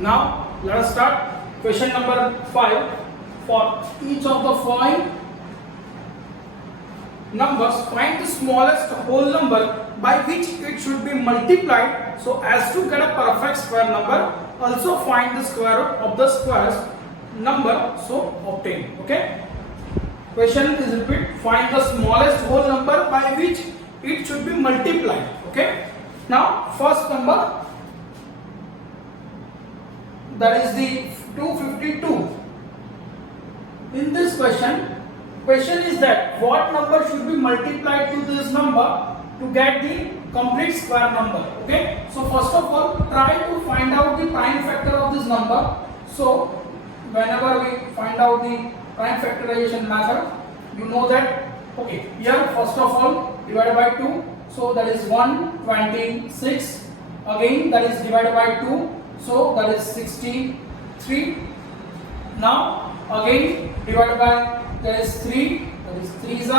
Now let us start question number 5. For each of the following numbers, find the smallest whole number by which it should be multiplied so as to get a perfect square number. Also find the square root of the squares number so obtain. Okay. Question is repeat. Find the smallest whole number by which it should be multiplied. Okay. Now first number, that is the 252. In this question is that what number should be multiplied to this number to get the complete square number. Okay. So first of all, try to find out the prime factor of this number. So whenever we find out the prime factorization method, you know that, okay, here first of all divided by 2, so that is 126, again that is divided by 2, so that is 63. Now again divided by, there is 3, that is 3 is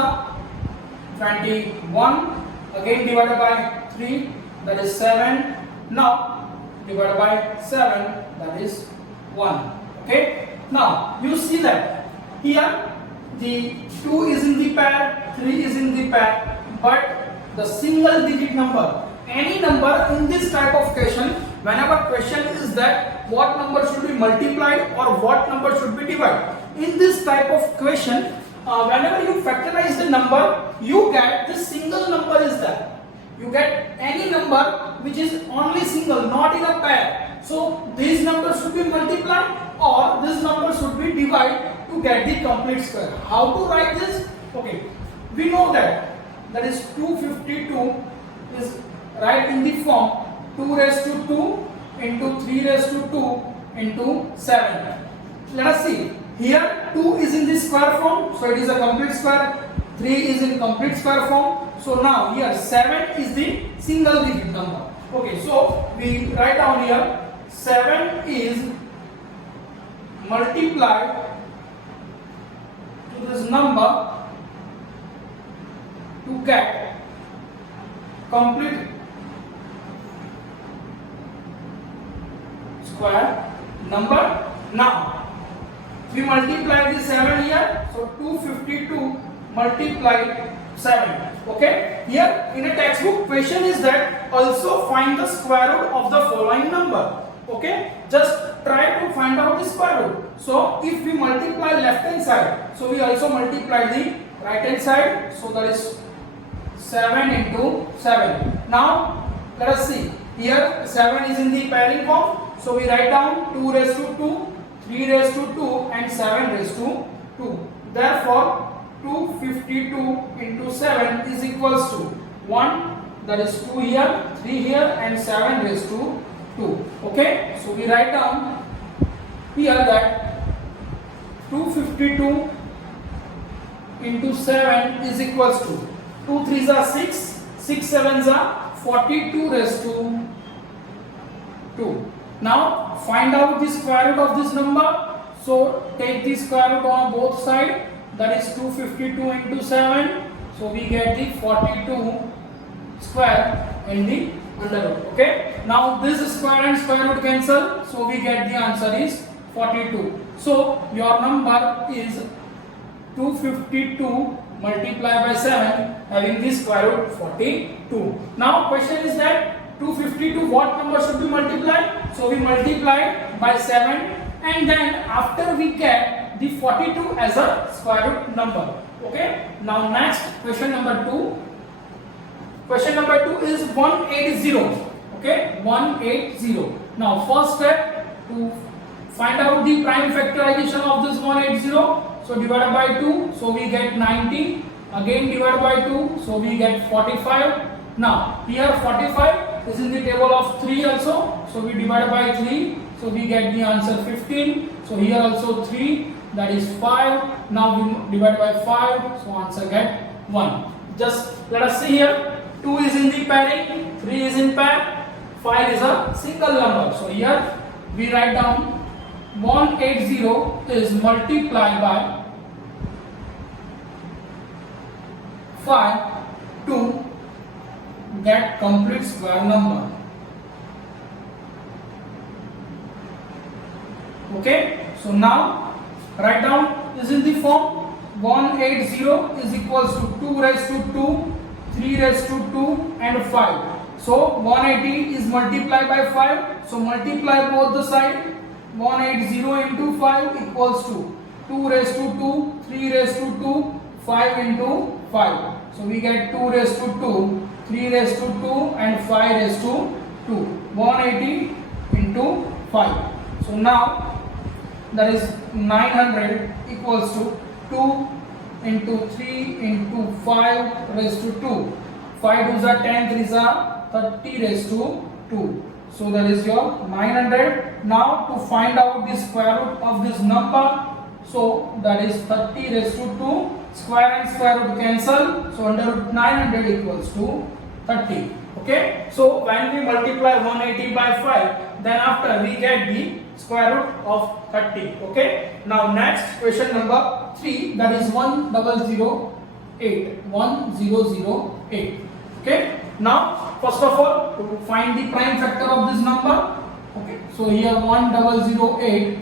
21, again divided by 3, that is 7. Now divided by 7, that is 1. Okay. Now you see that here the 2 is in the pair, 3 is in the pair, but the single digit number, any number in this type of question, whenever question is that what number should be multiplied or what number should be divided, in this type of question, whenever you factorize the number, you get the single number is there. You get any number which is only single, not in a pair. So these numbers should be multiplied or this number should be divided to get the complete square. How to write this? Okay, we know that is 252 is right in the form 2 raised to 2 into 3 raised to 2 into 7. Let us see. Here 2 is in the square form, so it is a complete square. 3 is in complete square form. So now here 7 is the single digit number. Okay, so we write down here 7 is multiplied to this number to get complete square number. Now we multiply the 7 here, so 252 multiplied 7. Okay, here in a textbook question is that also find the square root of the following number. Okay, just try to find out the square root. So if we multiply left hand side, so we also multiply the right hand side, so that is 7 into 7. Now let us see, here 7 is in the pairing form, so we write down 2 raised to 2, 3 raised to 2 and 7 raised to 2. Therefore 252 into 7 is equals to 1, that is 2 here, 3 here and 7 raised to 2. Okay, so we write down here that 252 into 7 is equals to 2 3s are 6, 6 7s are 42 raised to 2. Now find out the square root of this number. So take the square root on both sides, that is 252 into 7, so we get the 42 square in the under root. Okay, now this square and square root cancel, so we get the answer is 42. So your number is 252 multiplied by 7 having the square root 42. Now question is that 252 what number should be multiplied? So we multiply by 7 and then after we get the 42 as a square root number. Okay, now next question number 2. Question number 2 is 180. Okay, 180. Now first step to find out the prime factorization of this 180. So divided by 2, so we get 90. Again divided by 2, so we get 45. Now here 45 is in the table of 3 also, so we divide by 3, so we get the answer 15. So here also 3, that is 5. Now we divide by 5, so answer get 1. Just let us see here. 2 is in the pairing, 3 is in pair, 5 is a single number. So here we write down 180 is multiplied by 5 to get complete square number. Okay, so now write down is in the form 180 is equals to 2 raised to 2, 3 raised to 2 and 5. So 180 is multiplied by 5. So multiply both the side. 180 into 5 equals to 2 raised to 2, 3 raised to 2, 5 into 5. So we get 2 raised to 2, 3 raised to 2 and 5 raised to 2. 180 into 5. So now that is 900 equals to 2 into 3 into 5 raised to 2. 5 2s are 10, 3s are 30 raised to 2. So that is your 900. Now to find out the square root of this number, so that is 30 raised to 2. Square and square root cancel. So under root 900 equals to 30. Okay. So when we multiply 180 by 5, then after we get the square root of 30. Okay. Now next question number 3, that is 1008. 1008. Okay. Now first of all, to find the prime factor of this number. Okay. So here 1008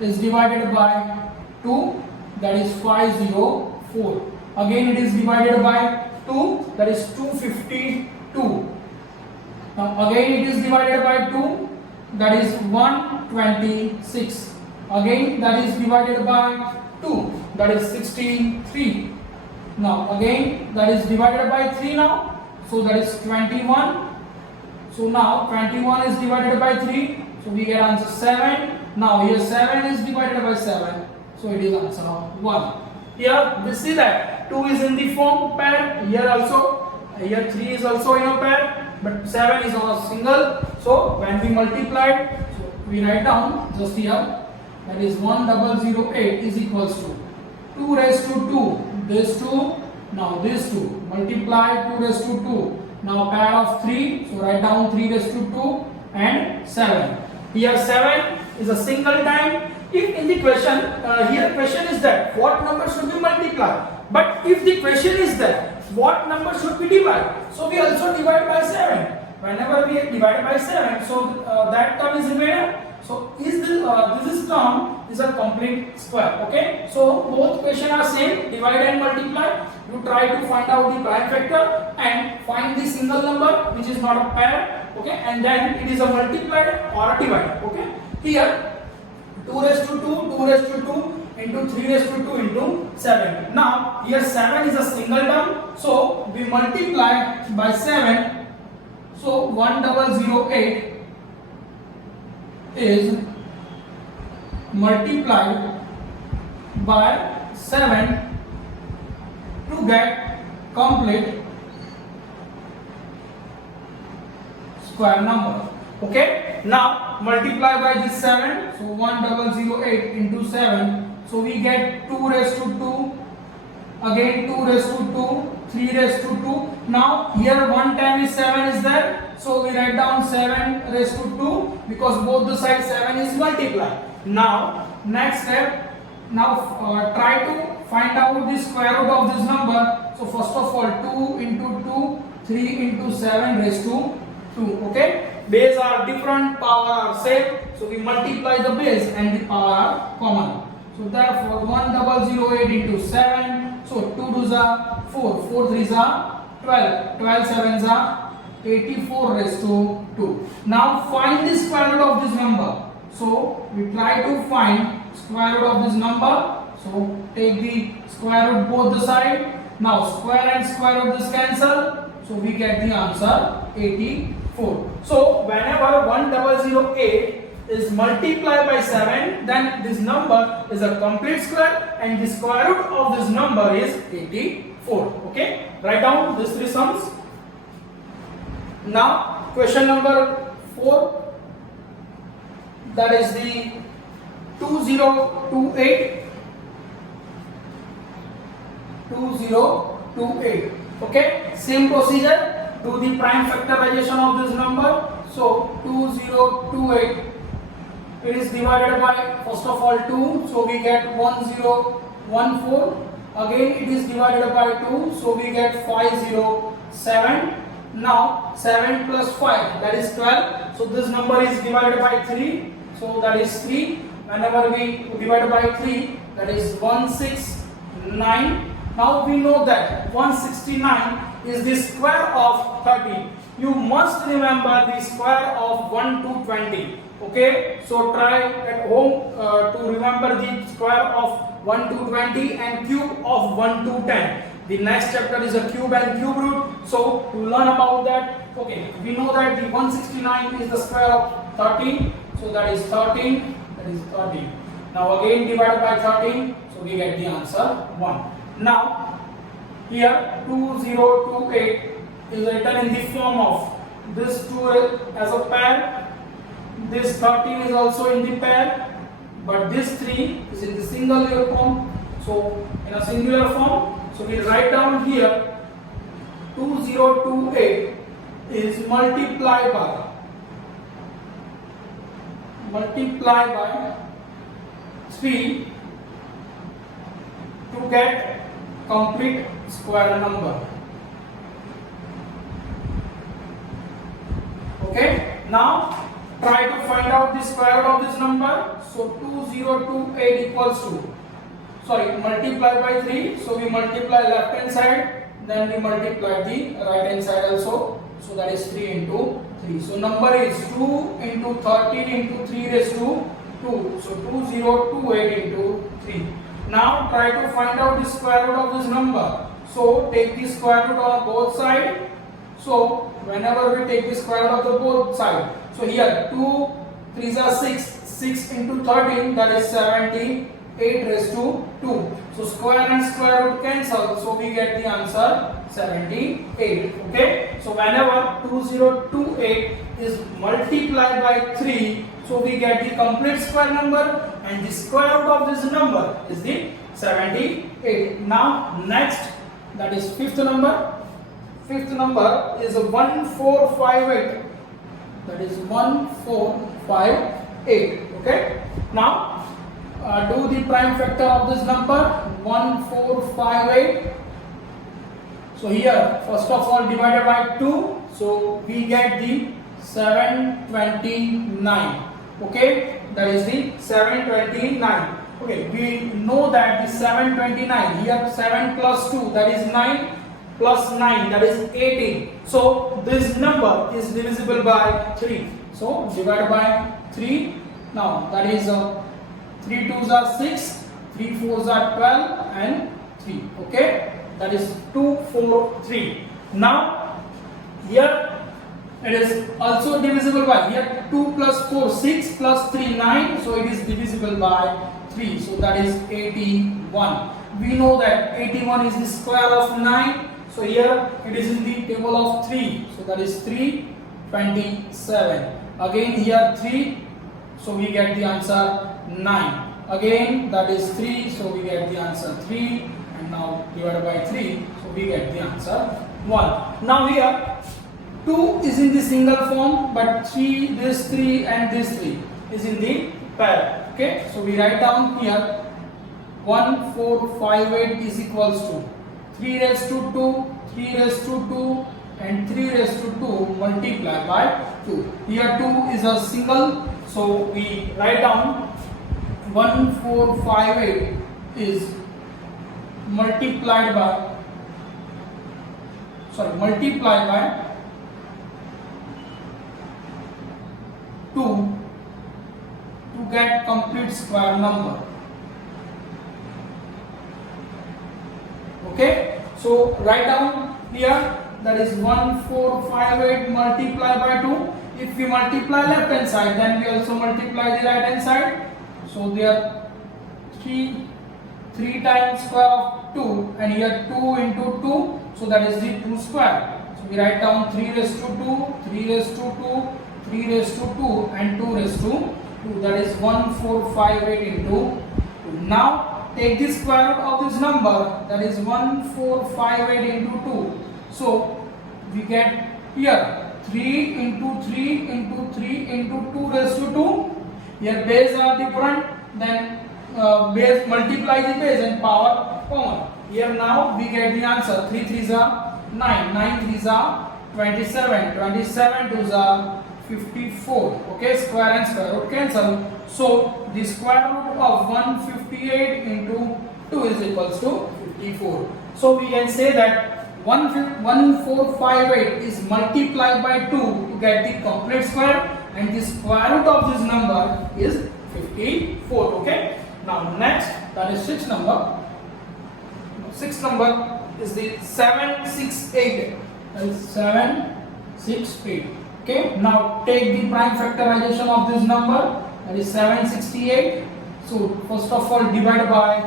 is divided by 2, that is 504. Again it is divided by 2, that is 252. Now again it is divided by 2, that is 126. Again that is divided by 2, that is 63. Now again that is divided by 3 now, so that is 21. So now 21 is divided by 3, so we get answer 7. Now here 7 is divided by 7, so it is answer of 1. Here we see that 2 is in the form pair, here also, here 3 is also in a pair, but 7 is on a single. So when we multiply it, so we write down just here, that is 1008 is equals to 2 raised to 2, this 2, now this 2, multiply 2 raised to 2, now pair of 3, so write down 3 raised to 2 and 7. Here 7 is a single time. If in the question, here question is that what number should we multiply? But if the question is that what number should we divide? So we also divide by 7. Whenever we divide by 7, so that term is remainder. So is this term is a complete square. Okay. So both question are same, divide and multiply. You try to find out the prime factor and find the single number which is not a pair. Okay, and then it is a multiplied or a divided. Okay. Here 2 raised to 2, 2 raised to 2 into 3 raised to 2 into 7. Now here 7 is a single term, so we multiply by 7. So 1008 is multiplied by 7 to get complete square number. Okay. Now multiply by this 7. So 1008 into 7. So we get 2 raised to 2. Again 2 raised to 2. 3 raised to 2. Now here 1 time is 7 is there. So we write down 7 raised to 2 because both the sides 7 is multiplied. Now next step. Now try to find out the square root of this number. So first of all 2 into 2, 3 into 7 raised to 2. Okay. Base are different, power are same. So we multiply the base and the power are common. So therefore 1008 into 7. So 2 2s are 4, 4 3s are 12, 12 7s are 84 raised to 2. Now find the square root of this number. So we try to find square root of this number. So take the square root both the side. Now square and square root this cancel. So we get the answer 84. So whenever 1008 is multiplied by 7, then this number is a complete square and the square root of this number is 84. Okay, write down these three sums. Now question number 4, that is the 2028. 2028. Okay, same procedure. Do the prime factorization of this number. So 2028, it is divided by first of all 2, so we get 1014. Again it is divided by 2, so we get 507. Now 7 plus 5, that is 12. So this number is divided by 3, So that is 3. Whenever we divide by 3, that is 169. Now we know that 169 is the square of 30. You must remember the square of 1 to 20. Okay, so try at home to remember the square of 1 to 20 and cube of 1 to 10. The next chapter is a cube and cube root. So to learn about that, okay, we know that the 169 is the square of 13. So that is 13. That is 13. Now again divided by 13. So we get the answer 1. Now here 2028 is written in the form of this 2 as a pair. This 13 is also in the pair, but this 3 is in the singular form. So in a singular form, so we write down here 2028 is multiplied by 3 to get complete square number. Okay, now try to find out the square root of this number. So 2028 equals to, multiply by 3. So we multiply left hand side, then we multiply the right hand side also. So that is 3 into 3. So number is 2 into 13 into 3 raised to 2. So 2028 into 3. Now try to find out the square root of this number. So take the square root on both sides. So whenever we take the square root of the both sides, so here 2 3s are 6, 6 into 13, that is 78 raised to 2. So square and square root cancel, so we get the answer 78. Okay, so whenever 2028 is multiplied by 3, so we get the complete square number, and the square root of this number is the 78. Now next, that is fifth number. Fifth number is 1458. That is 1458. Okay. Now do the prime factor of this number 1458. So here first of all divided by 2. So we get the 729. Okay. That is the 729. Okay. We know that the 729 here 7 plus 2, that is 9. Plus 9, that is 18. So this number is divisible by 3. So divided by 3. Now that is 3 2s are 6, 3 4s are 12, and 3. Okay, that is 2 4 3. Now here it is also divisible by, here 2 plus 4 6 plus 3 9. So it is divisible by 3. So that is 81. We know that 81 is the square of 9. So here it is in the table of 3. So that is 327. Again here 3. So we get the answer 9. Again that is 3. So we get the answer 3. And now divided by 3. So we get the answer 1. Now here 2 is in the single form, but 3, this 3 and this 3 is in the pair. Okay. So we write down here 1458 is equals to 3 raised to 2, 3 raised to 2, and 3 raised to 2 multiplied by 2. Here 2 is a single, so we write down 1458 is multiplied by 2 to get complete square number. Okay, so write down here, that is 1458 multiplied by 2. If we multiply left hand side, then we also multiply the right hand side. So there 3 times square of 2, and here 2 into 2, so that is the 2 square. So we write down 3 raised to 2, 3 raised to 2, 3 raised to 2, and 2 raised to 2. That is 1458 into 2. Now take the square root of this number, that is 1458 into 2. So we get here 3 into 3 into 3 into 2 raised to 2. Here base are different, then base multiply the base and power common. Here now we get the answer. 3 3s are 9, 9 3s are 27, 27 2s are 54. Okay, square and square root cancel. So the square root of 158 into 2 is equals to 54. So we can say that 1458 is multiplied by 2 to get the complete square, and the square root of this number is 54. Okay. Now next, that is sixth number. Sixth number is the 768. That is 768. Okay. Now take the prime factorization of this number. That is 768. So first of all divide by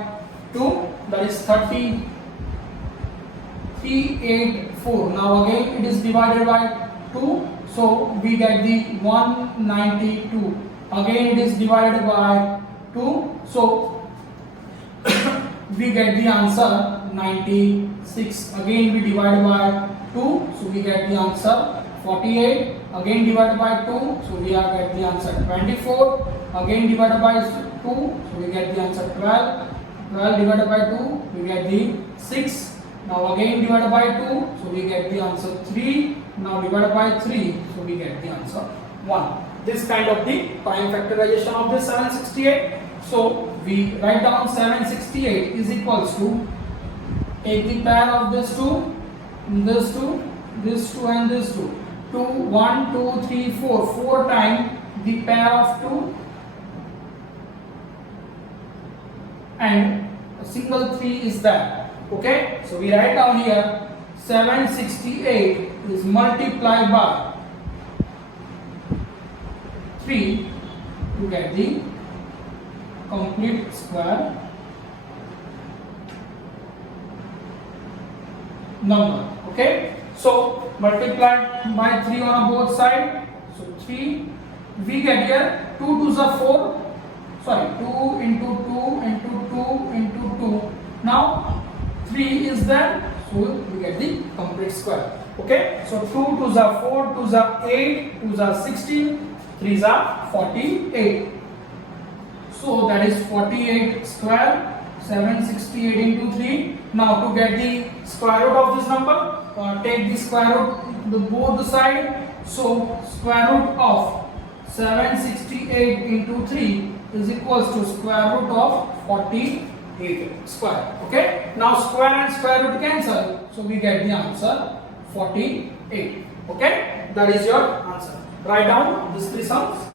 2. That is 384. Now again it is divided by 2. So we get the 192. Again it is divided by 2. So we get the answer 96. Again we divide by 2. So we get the answer 48. Again divided by 2. So we are get the answer 24. Again divided by 2. So we get the answer 12. 12 divided by 2. We get the 6. Now again divided by 2. So we get the answer 3. Now divided by 3. So we get the answer 1. This kind of the prime factorization of this 768. So we write down 768 is equals to, take the pair of this 2, this 2, this 2 and this 2. 2, 1, 2, 3, 4. 4 times the pair of 2 and a single 3 is there. Okay. So we write down here 768 is multiplied by 3 to get the complete square number. Okay. So multiplied by 3 on both sides. So 3 we get here 2 2s are 4. Sorry, 2 into 2 into 2 into 2. Now 3 is there, so we get the complete square. Okay. So 2 2s are 4, 2s are 8, 2s are 16, 3s are 48. So that is 48 square, 768 into 3. Now to get the square root of this number, take the square root to both sides. So square root of 768 into 3 is equals to square root of 48 square. Okay. Now square and square root cancel. So we get the answer 48. Okay. That is your answer. Write down these three sums.